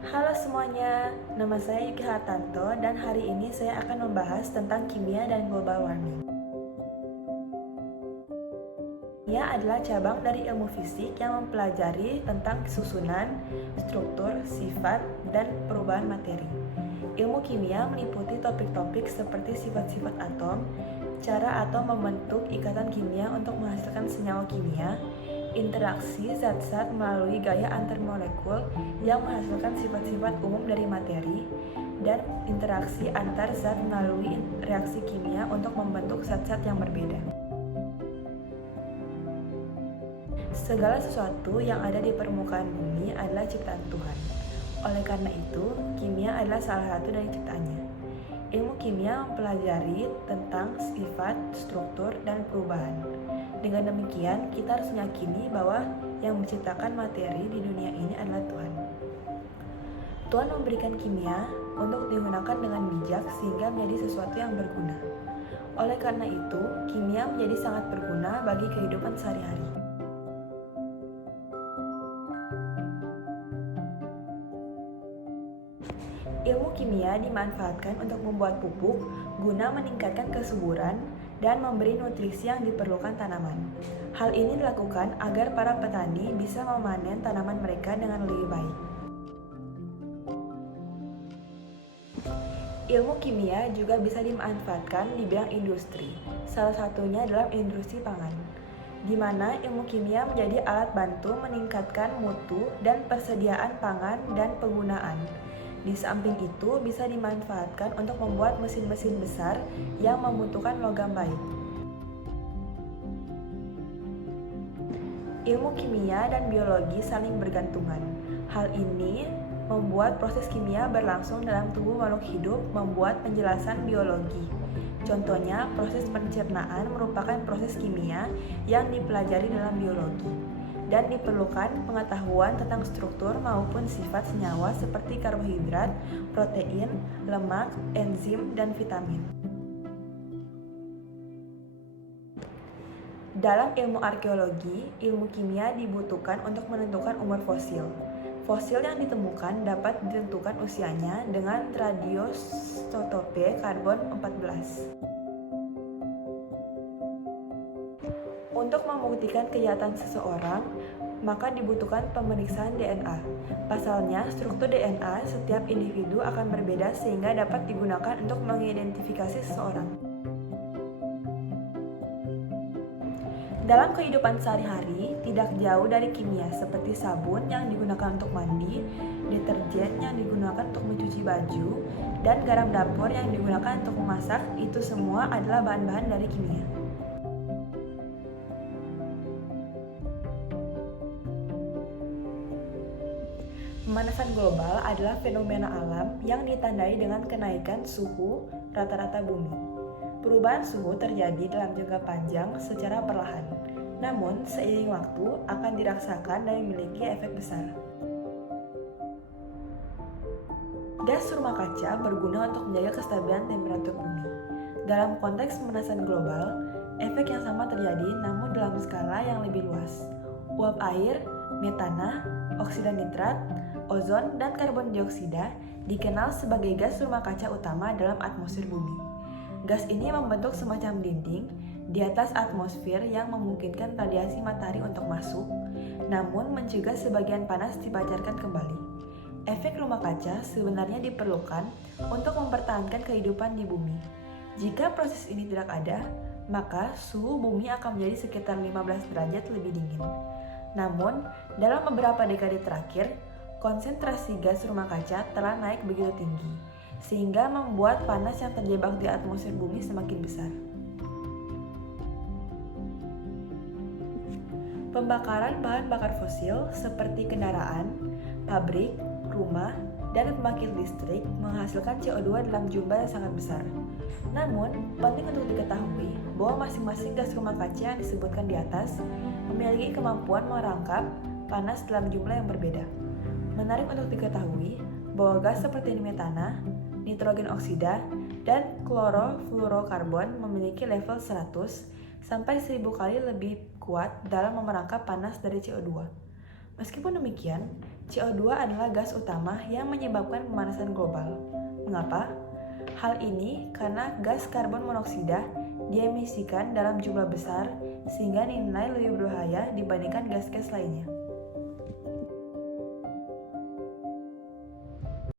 Halo semuanya, nama saya Yuki Hartanto dan hari ini saya akan membahas tentang kimia dan global warming. Kimia adalah cabang dari ilmu fisik yang mempelajari tentang susunan, struktur, sifat, dan perubahan materi. Ilmu kimia meliputi topik-topik seperti sifat-sifat atom, cara atom membentuk ikatan kimia untuk menghasilkan senyawa kimia, interaksi zat-zat melalui gaya antar molekul yang menghasilkan sifat-sifat umum dari materi, dan interaksi antar zat melalui reaksi kimia untuk membentuk zat-zat yang berbeda. Segala sesuatu yang ada di permukaan bumi adalah ciptaan Tuhan. Oleh karena itu, kimia adalah salah satu dari ciptaannya. Ilmu kimia mempelajari tentang sifat, struktur, dan perubahan. Dengan demikian, kita harus meyakini bahwa yang menciptakan materi di dunia ini adalah Tuhan. Tuhan memberikan kimia untuk digunakan dengan bijak sehingga menjadi sesuatu yang berguna. Oleh karena itu, kimia menjadi sangat berguna bagi kehidupan sehari-hari. Ilmu kimia dimanfaatkan untuk membuat pupuk guna meningkatkan kesuburan dan memberi nutrisi yang diperlukan tanaman. Hal ini dilakukan agar para petani bisa memanen tanaman mereka dengan lebih baik. Ilmu kimia juga bisa dimanfaatkan di bidang industri, salah satunya dalam industri pangan, di mana ilmu kimia menjadi alat bantu meningkatkan mutu dan persediaan pangan dan penggunaan. Di samping itu, bisa dimanfaatkan untuk membuat mesin-mesin besar yang membutuhkan logam baik. Ilmu kimia dan biologi saling bergantungan. Hal ini membuat proses kimia berlangsung dalam tubuh makhluk hidup, membuat penjelasan biologi. Contohnya, proses pencernaan merupakan proses kimia yang dipelajari dalam biologi. Dan diperlukan pengetahuan tentang struktur maupun sifat senyawa seperti karbohidrat, protein, lemak, enzim, dan vitamin. Dalam ilmu arkeologi, ilmu kimia dibutuhkan untuk menentukan umur fosil. Fosil yang ditemukan dapat ditentukan usianya dengan radioisotope karbon 14. Untuk membuktikan kejahatan seseorang, maka dibutuhkan pemeriksaan DNA. Pasalnya, struktur DNA setiap individu akan berbeda sehingga dapat digunakan untuk mengidentifikasi seseorang. Dalam kehidupan sehari-hari, tidak jauh dari kimia seperti sabun yang digunakan untuk mandi, deterjen yang digunakan untuk mencuci baju, dan garam dapur yang digunakan untuk memasak, itu semua adalah bahan-bahan dari kimia. Pemanasan global adalah fenomena alam yang ditandai dengan kenaikan suhu rata-rata bumi. Perubahan suhu terjadi dalam jangka panjang secara perlahan, namun seiring waktu akan dirasakan dan memiliki efek besar. Gas rumah kaca berguna untuk menjaga kestabilan temperatur bumi. Dalam konteks pemanasan global, efek yang sama terjadi namun dalam skala yang lebih luas. Uap air, metana, oksida nitrat, ozon, dan karbon dioksida dikenal sebagai gas rumah kaca utama dalam atmosfer bumi. Gas ini membentuk semacam dinding di atas atmosfer yang memungkinkan radiasi matahari untuk masuk, namun mencegah sebagian panas dipancarkan kembali. Efek rumah kaca sebenarnya diperlukan untuk mempertahankan kehidupan di bumi. Jika proses ini tidak ada, maka suhu bumi akan menjadi sekitar 15 derajat lebih dingin. Namun, dalam beberapa dekade terakhir, konsentrasi gas rumah kaca telah naik begitu tinggi, sehingga membuat panas yang terjebak di atmosfer bumi semakin besar. Pembakaran bahan bakar fosil seperti kendaraan, pabrik, rumah, dan pembangkit listrik menghasilkan CO2 dalam jumlah yang sangat besar. Namun, penting untuk diketahui bahwa masing-masing gas rumah kaca yang disebutkan di atas memiliki kemampuan merangkap panas dalam jumlah yang berbeda. Menarik untuk diketahui bahwa gas seperti metana, nitrogen oksida, dan klorofluorokarbon memiliki level 100 sampai 1000 kali lebih kuat dalam memerangkap panas dari CO2. Meskipun demikian, CO2 adalah gas utama yang menyebabkan pemanasan global. Mengapa? Hal ini karena gas karbon monoksida diemisikan dalam jumlah besar sehingga dinilai lebih berbahaya dibandingkan gas-gas lainnya.